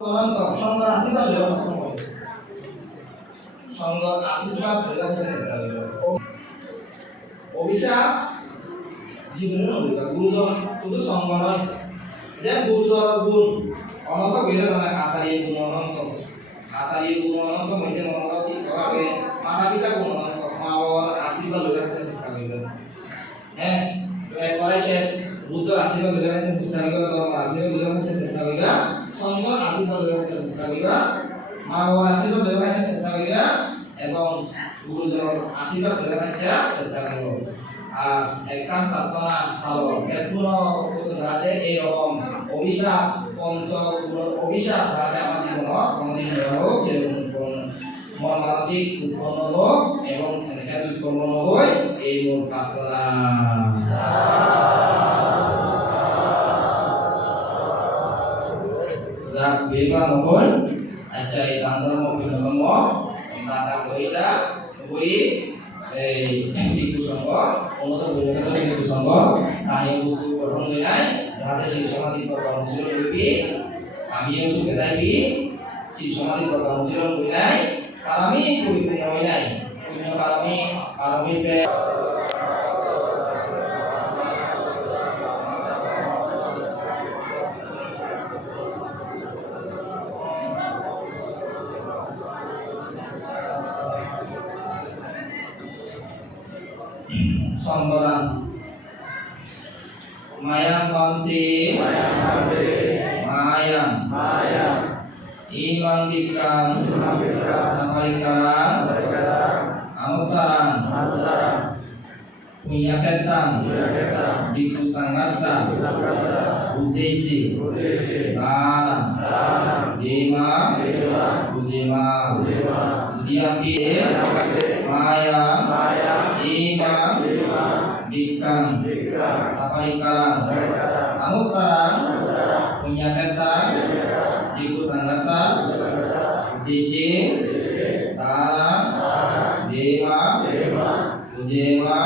সংঘ আশীর্বাদ লইব সংঘ আশীর্বাদ লইব চেষ্টা করিব অভিশাপ জীবনে নলইবা গুরুজন শুধু সংঘ নয় যে গুরুজর গুণ অনন্ত বের মানে আচার্য গুণ অনন্ত আচার্য গুণ অনন্ত মধ্যে অনন্ত শিক্ষক আছে মাতা পিতা গুণ অনন্ত মা বাবার আশীর্বাদ লইব চেষ্টা করিব হ্যাঁ একবারে শেষ বুদ্ধ আশীর্বাদ লইব চেষ্টা করিব ধর্ম আশীর্বাদ লইব চেষ্টা করিব সংঘ আশীর্বাদ লইব চেষ্টা করিব মা বাবার আশীর্বাদ লইব চেষ্টা করিব এবং গুরুজনের আশীর্বাদ লইব চেষ্টা করিব আর একান প্রার্থনা ভালো এরপর যাতে এইরকম অভিশাপ পঞ্চগুণের অভিশাপ যাতে আমার জীবন কোনোদিন হোক সেরকম মন মানসিক উৎপন্ন হোক এবং উৎপন্ন নয় এই মোর প্রার্থনা যাক বেবা নয় আচ্ছা এই দান্দর মহিলম দাদা কইতা ওই এই বিকু সংঘ উন্নত বৈজ্ঞানিক বিকু সংঘ তাই বস্তু গঠন লই নাই যাতে সেই সমাধি কর্মসূচি লইবি আমিও সুখে থাকবি সেই সমাধি কর্মসূচি লই নাই আর আমি পরিপূর্ণ হই নাই পুণ্য পারমি pay Sambaran Mayang Manti Mayang Imang Dikang Namarikaran Anutaran Punya Ketang Diku Sangasa Udesi Tanam Dema Udema Udiaki Mayang Imang Dikang Namarikaran Anutaran Punya Ketang Diku Sangasa Udesi Tanam Dema Udema